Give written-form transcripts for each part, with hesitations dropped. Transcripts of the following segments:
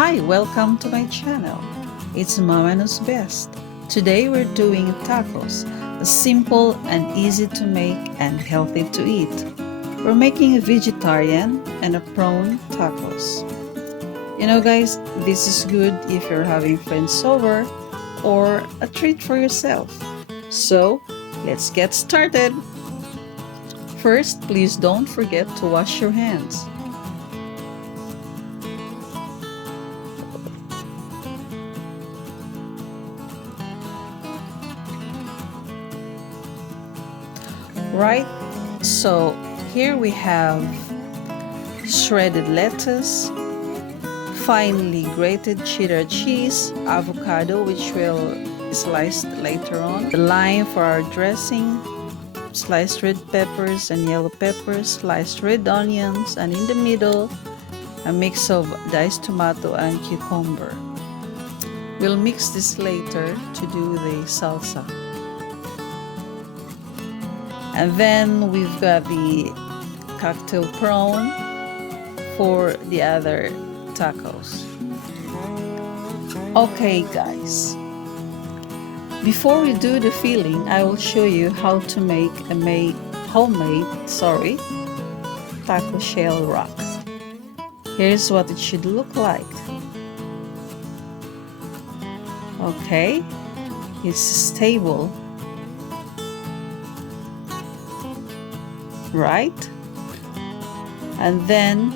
Hi, welcome to my channel. It's Mama Knows Best. Today we're doing tacos, simple and easy to make and healthy to eat. We're making a vegetarian and a prawn tacos. You know guys, this is good if you're having friends over or a treat for yourself. So, let's get started. First, please don't forget to wash your hands. Right, so here we have shredded lettuce, finely grated cheddar cheese, avocado which will sliced later on, the lime for our dressing, sliced red peppers and yellow peppers, sliced red onions, and in the middle a mix of diced tomato and cucumber. We'll mix this later to do the salsa. And then we've got the cocktail prawn for the other tacos. Okay guys, before we do the filling, I will show you how to make a homemade taco shell wrap. Here's what it should look like. Okay, it's stable. Right, and then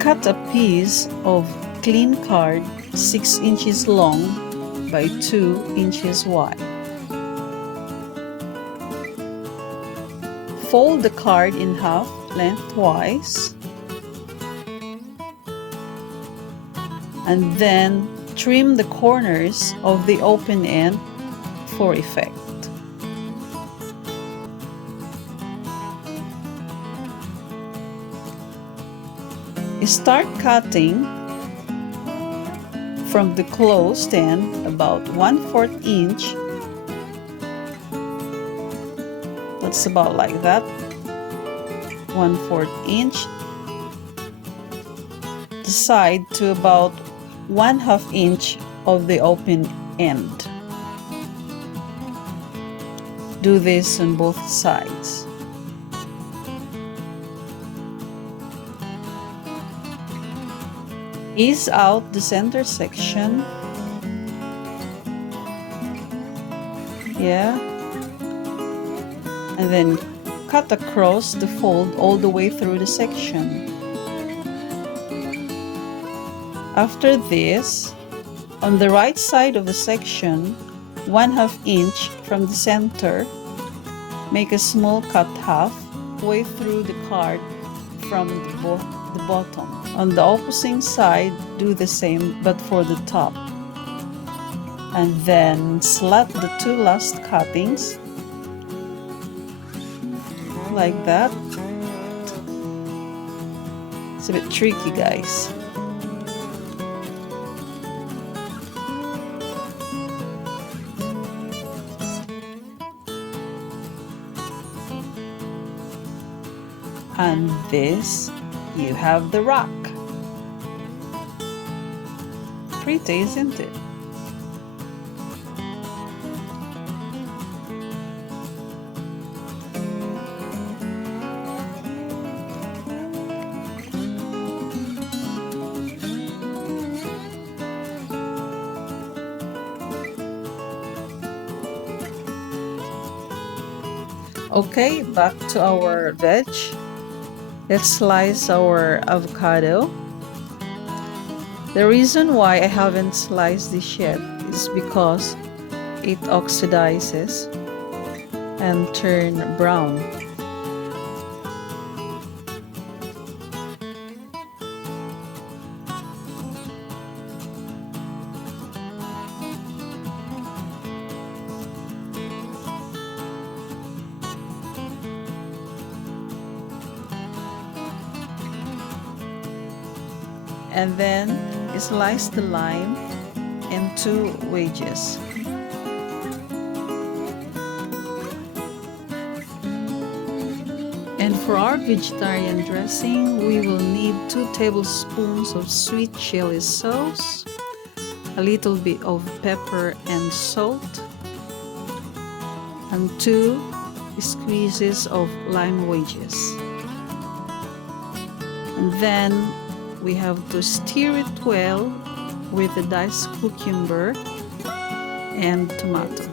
cut a piece of clean card 6 inches long by 2 inches wide. Fold the card in half lengthwise and then trim the corners of the open end for effect. Start cutting from the closed end about 1/4 inch. That's about like that, 1/4 inch. The side to about 1/2 inch of the open end. Do this on both sides. Ease out the center section. Yeah. And then cut across the fold all the way through the section. After this, on the right side of the section, 1/2 inch from the center, make a small cut halfway through the card from the bottom. On the opposite side, do the same but for the top. And then slat the 2 last cuttings like that. It's a bit tricky, guys. And this, you have the wrap. Pretty, isn't it? Okay, back to our veg. Let's slice our avocado. The reason why I haven't sliced this yet is because it oxidizes and turn brown. And then slice the lime in 2 wedges. For our vegetarian dressing, we will need 2 tablespoons of sweet chili sauce, a little bit of pepper and salt, and 2 squeezes of lime wedges. And then we have to stir it well with the diced cucumber and tomato.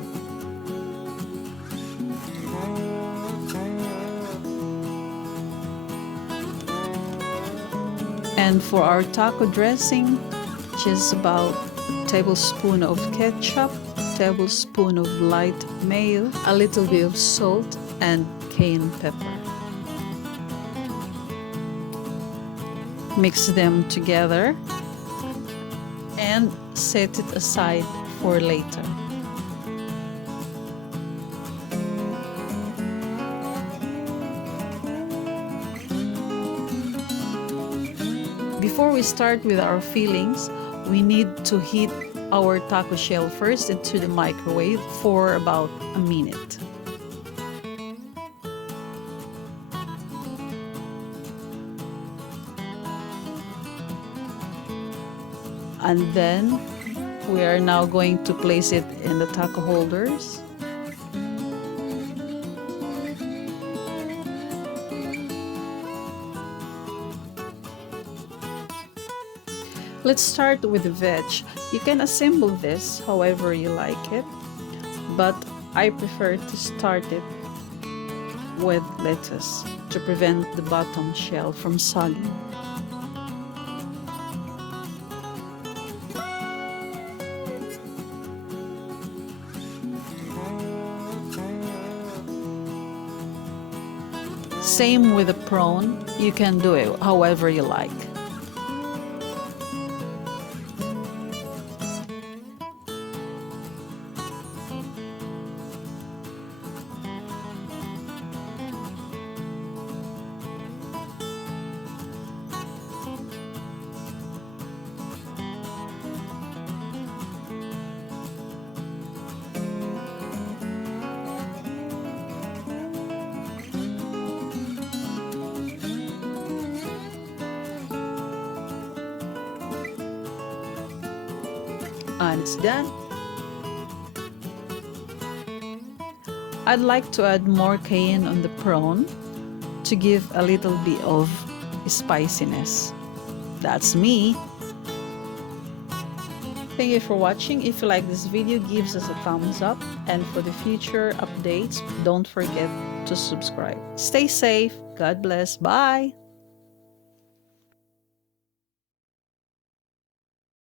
And for our taco dressing, just about a tablespoon of ketchup, tablespoon of light mayo, a little bit of salt, and cayenne pepper. Mix them together and set it aside for later. Before we start with our fillings, we need to heat our taco shell first into the microwave for about a minute. And then we are now going to place it in the taco holders. Let's start with the veg. You can assemble this however you like it, but I prefer to start it with lettuce to prevent the bottom shell from sagging. Same with the prawn, you can do it however you like. And it's done. I'd like to add more cayenne on the prawn to give a little bit of spiciness. That's me. Thank you for watching. If you like this video, give us a thumbs up, and for the future updates, don't forget to subscribe. Stay safe. God bless. Bye.